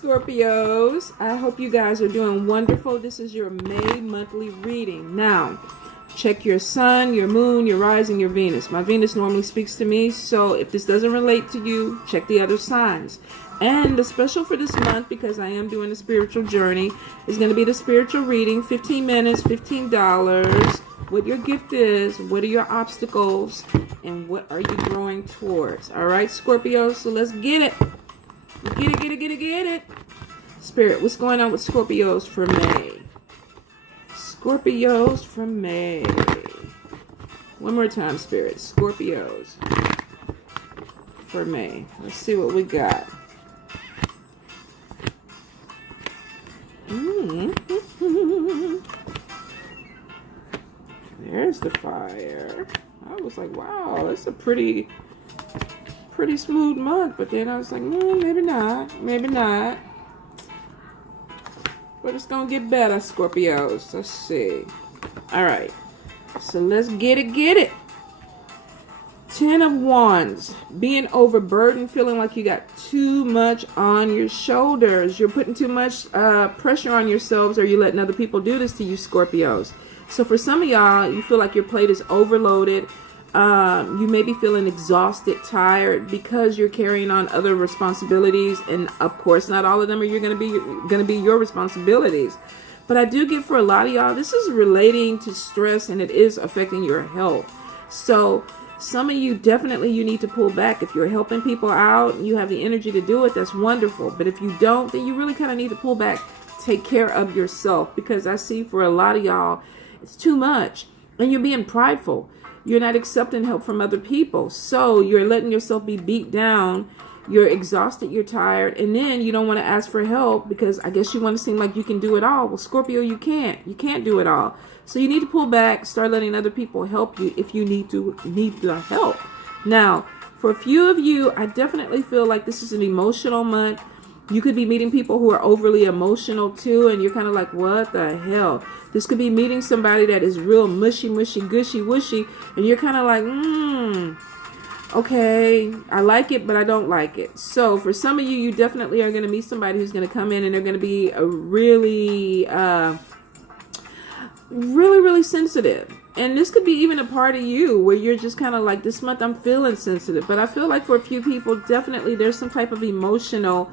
Scorpios. I hope you guys are doing wonderful. This is your May monthly reading. Now, check your sun, your moon, your rising, your Venus. My Venus normally speaks to me, so if this doesn't relate to you, check the other signs. And the special for this month, because I am doing a spiritual journey, is going to be the spiritual reading, 15 minutes, $15. What your gift is, what are your obstacles, and what are you growing towards? All right, Scorpios, so let's get it. Get it. Spirit, what's going on with Scorpios for May? Scorpios for May. One more time, Spirit. Scorpios for May. Let's see what we got. There's the fire. I was like, wow, that's a pretty smooth month. But then I was like, maybe not. But it's gonna get better, Scorpios. Let's see. All right, so let's get it. 10 of Wands. Being overburdened, feeling like you got too much on your shoulders. You're putting too much pressure on yourselves, or you're letting other people do this to you, Scorpios. So for some of y'all, you feel like your plate is overloaded. You may be feeling exhausted, tired, because you're carrying on other responsibilities, and of course not all of them are going to be your responsibilities. But I do get, for a lot of y'all, this is relating to stress, and it is affecting your health. So some of you, definitely you need to pull back. If you're helping people out and you have the energy to do it, that's wonderful. But if you don't, then you really kind of need to pull back. Take care of yourself, because I see for a lot of y'all, it's too much, and you're being prideful. You're not accepting help from other people. So you're letting yourself be beat down. You're exhausted. You're tired. And then you don't want to ask for help because I guess you want to seem like you can do it all. Well, Scorpio, you can't. You can't do it all. So you need to pull back. Start letting other people help you if you need the help. Now, for a few of you, I definitely feel like this is an emotional month. You could be meeting people who are overly emotional too, and you're kind of like, what the hell? This could be meeting somebody that is real mushy, gushy, wushy, and you're kind of like, okay, I like it, but I don't like it. So for some of you, you definitely are going to meet somebody who's going to come in, and they're going to be a really sensitive. And this could be even a part of you where you're just kind of like, this month I'm feeling sensitive. But I feel like for a few people, definitely there's some type of emotional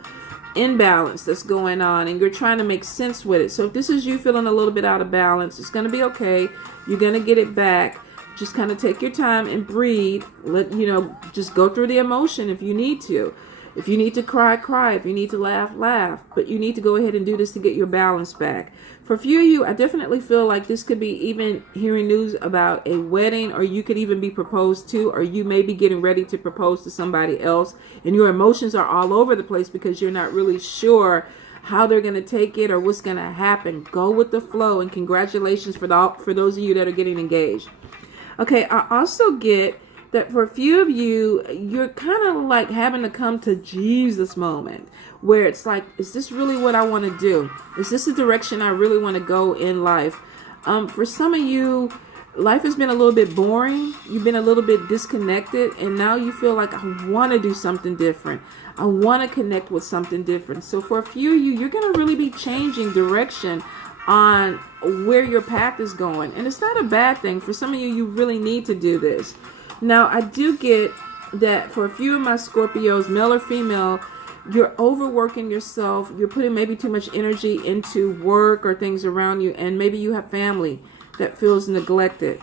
imbalance that's going on, and you're trying to make sense with it. So if this is you feeling a little bit out of balance, it's going to be okay. You're going to get it back. Just kind of take your time and breathe. Just go through the emotion if you need to. If you need to cry. If you need to laugh. But you need to go ahead and do this to get your balance back. For a few of you, I definitely feel like this could be even hearing news about a wedding, or you could even be proposed to, or you may be getting ready to propose to somebody else, and your emotions are all over the place because you're not really sure how they're going to take it or what's going to happen. Go with the flow, and congratulations for those of you that are getting engaged. Okay, I also get that for a few of you, you're kind of like having to come to Jesus moment, where it's like, is this really what I want to do? Is this the direction I really want to go in life? For some of you, life has been a little bit boring. You've been a little bit disconnected, and now you feel like, I want to do something different. I want to connect with something different. So for a few of you, you're going to really be changing direction on where your path is going. And it's not a bad thing. For some of you, you really need to do this. Now, I do get that for a few of my Scorpios, male or female, you're overworking yourself. You're putting maybe too much energy into work or things around you, and maybe you have family that feels neglected,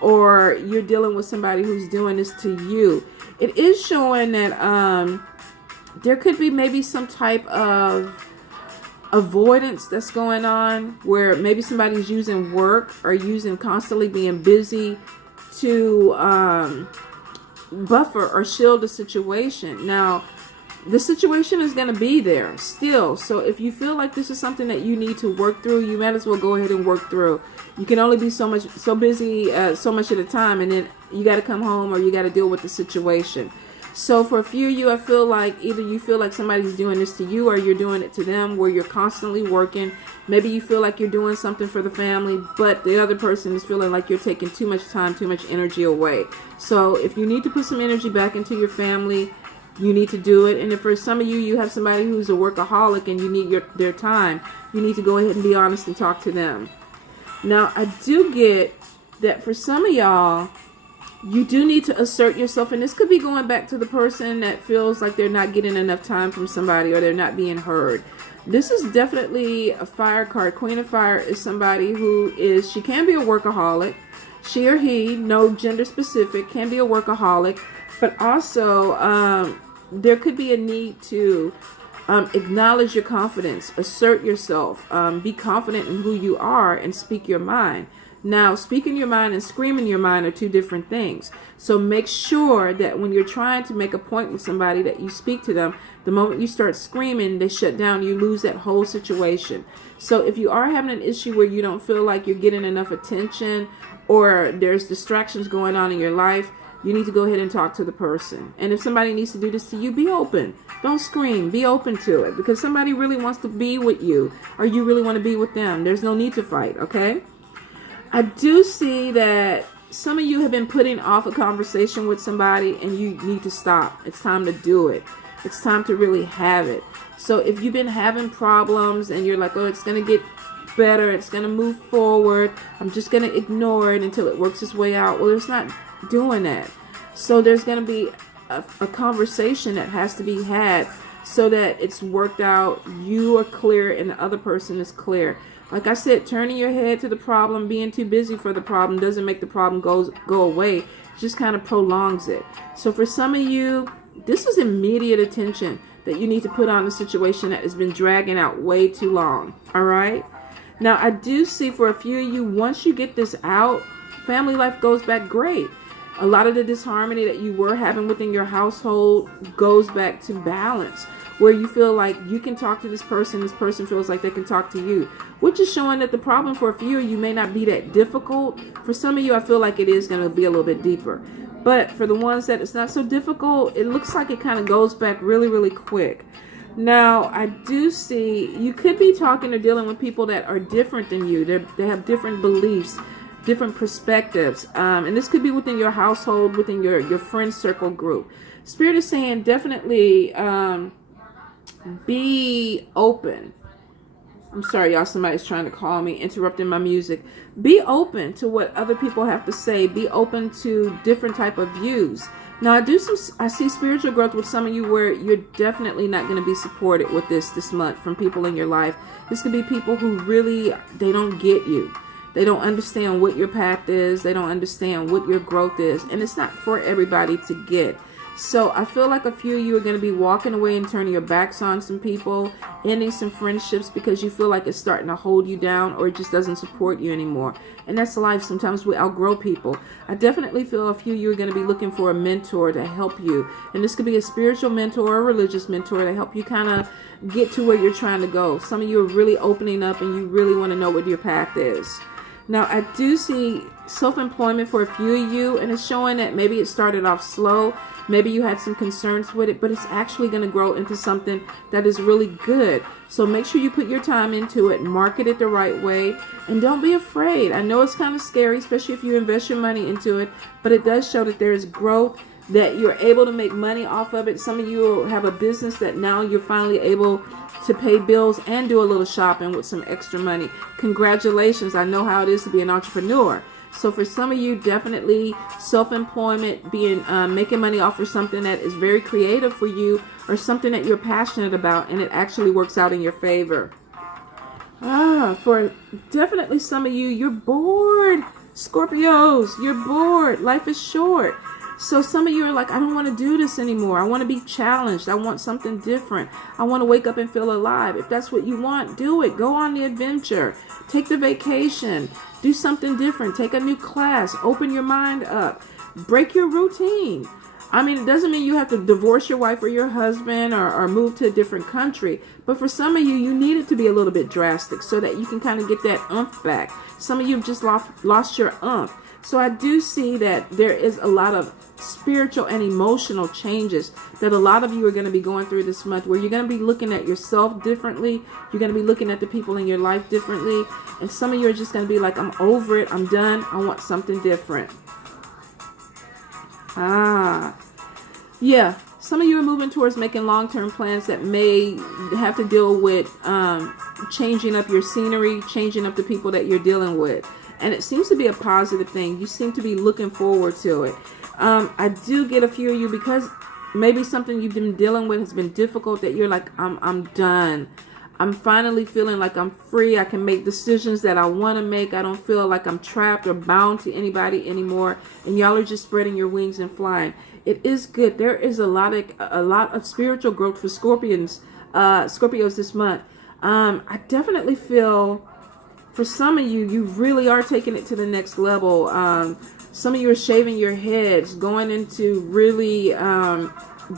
or you're dealing with somebody who's doing this to you. It is showing that there could be maybe some type of avoidance that's going on, where maybe somebody's using work or using constantly being busy to buffer or shield the situation. Now, the situation is going to be there still. So if you feel like this is something that you need to work through, you might as well go ahead and work through. You can only be so busy so much at a time, and then you got to come home or you got to deal with the situation. So for a few of you, I feel like either you feel like somebody's doing this to you or you're doing it to them, where you're constantly working. Maybe you feel like you're doing something for the family, but the other person is feeling like you're taking too much time, too much energy away. So if you need to put some energy back into your family, you need to do it. And if for some of you, you have somebody who's a workaholic and you need their time, you need to go ahead and be honest and talk to them. Now, I do get that for some of y'all, you do need to assert yourself. And this could be going back to the person that feels like they're not getting enough time from somebody or they're not being heard. This is definitely a fire card. Queen of Fire is somebody who is, she can be a workaholic. She or he, no gender specific, can be a workaholic. But also, there could be a need to acknowledge your confidence, assert yourself, be confident in who you are, and speak your mind. Now, speaking your mind and screaming your mind are two different things. So make sure that when you're trying to make a point with somebody that you speak to them, the moment you start screaming, they shut down, you lose that whole situation. So if you are having an issue where you don't feel like you're getting enough attention or there's distractions going on in your life, you need to go ahead and talk to the person. And if somebody needs to do this to you, be open. Don't scream. Be open to it. Because somebody really wants to be with you or you really want to be with them. There's no need to fight, okay? I do see that some of you have been putting off a conversation with somebody and you need to stop. It's time to do it. It's time to really have it. So if you've been having problems and you're like, oh, it's going to get better, it's going to move forward, I'm just going to ignore it until it works its way out. Well, it's not doing that. So there's going to be a conversation that has to be had so that it's worked out. You are clear and the other person is clear. Like I said, turning your head to the problem, being too busy for the problem doesn't make the problem go away. It just kind of prolongs it. So for some of you, this is immediate attention that you need to put on a situation that has been dragging out way too long. All right? Now, I do see for a few of you, once you get this out, family life goes back great. A lot of the disharmony that you were having within your household goes back to balance, where you feel like you can talk to this person feels like they can talk to you, which is showing that the problem for a few of you may not be that difficult. For some of you, I feel like it is going to be a little bit deeper. But for the ones that it's not so difficult, it looks like it kind of goes back really, really quick. Now, I do see you could be talking or dealing with people that are different than you. They have different beliefs, different perspectives. And this could be within your household, within your friend circle group. Spirit is saying definitely be open. I'm sorry, y'all. Somebody's trying to call me, interrupting my music. Be open to what other people have to say. Be open to different type of views. Now, I see spiritual growth with some of you where you're definitely not going to be supported with this month from people in your life. This could be people who really, they don't get you. They don't understand what your path is. They don't understand what your growth is. And it's not for everybody to get. So I feel like a few of you are going to be walking away and turning your backs on some people, ending some friendships because you feel like it's starting to hold you down or it just doesn't support you anymore. And that's life. Sometimes we outgrow people. I definitely feel a few of you are going to be looking for a mentor to help you. And this could be a spiritual mentor or a religious mentor to help you kind of get to where you're trying to go. Some of you are really opening up and you really want to know what your path is. Now, I do see self-employment for a few of you, and it's showing that maybe it started off slow. Maybe you had some concerns with it, but it's actually going to grow into something that is really good. So make sure you put your time into it, market it the right way, and don't be afraid. I know it's kind of scary, especially if you invest your money into it, but it does show that there is growth, that you're able to make money off of it. Some of you have a business that now you're finally able to pay bills and do a little shopping with some extra money. Congratulations. I know how it is to be an entrepreneur. So for some of you, definitely self-employment, being making money off of something that is very creative for you or something that you're passionate about and it actually works out in your favor. For definitely some of you, you're bored. Scorpios, you're bored. Life is short. So some of you are like, I don't want to do this anymore. I want to be challenged. I want something different. I want to wake up and feel alive. If that's what you want, do it. Go on the adventure. Take the vacation. Do something different. Take a new class. Open your mind up. Break your routine. I mean, it doesn't mean you have to divorce your wife or your husband or move to a different country. But for some of you, you need it to be a little bit drastic so that you can kind of get that oomph back. Some of you have just lost your oomph. So I do see that there is a lot of spiritual and emotional changes that a lot of you are going to be going through this month, where you're going to be looking at yourself differently. You're going to be looking at the people in your life differently. And some of you are just going to be like, I'm over it. I'm done. I want something different. Yeah. Some of you are moving towards making long-term plans that may have to deal with changing up your scenery, changing up the people that you're dealing with. And it seems to be a positive thing. You seem to be looking forward to it. I do get a few of you, because maybe something you've been dealing with has been difficult, that you're like, I'm done. I'm finally feeling like I'm free. I can make decisions that I want to make. I don't feel like I'm trapped or bound to anybody anymore. And y'all are just spreading your wings and flying. It is good. There is a lot of spiritual growth for Scorpios this month. I definitely feel for some of you, you really are taking it to the next level. Some of you are shaving your heads, going into really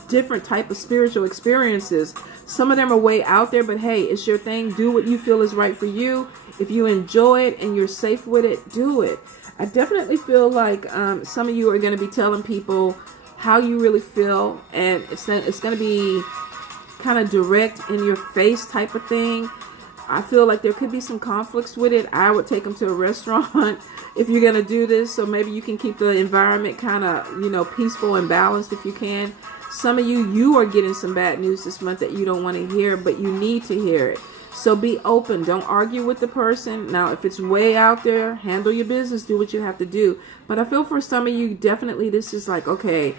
different type of spiritual experiences. Some of them are way out there, but hey, it's your thing. Do what you feel is right for you. If you enjoy it and you're safe with it, do it. I definitely feel like some of you are going to be telling people how you really feel, and it's going to be kind of direct, in your face type of thing. I feel like there could be some conflicts with it. I would take them to a restaurant if you're going to do this, so maybe you can keep the environment kind of, peaceful and balanced if you can. Some of you are getting some bad news this month that you don't want to hear, but you need to hear it. So be open. Don't argue with the person. Now, if it's way out there, handle your business. Do what you have to do. But I feel for some of you, definitely this is like, okay,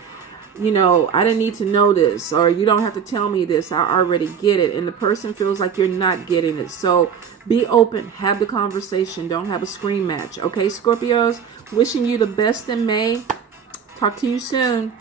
I didn't need to know this, or you don't have to tell me this. I already get it. And the person feels like you're not getting it. So be open. Have the conversation. Don't have a scream match. Okay, Scorpios? Wishing you the best in May. Talk to you soon.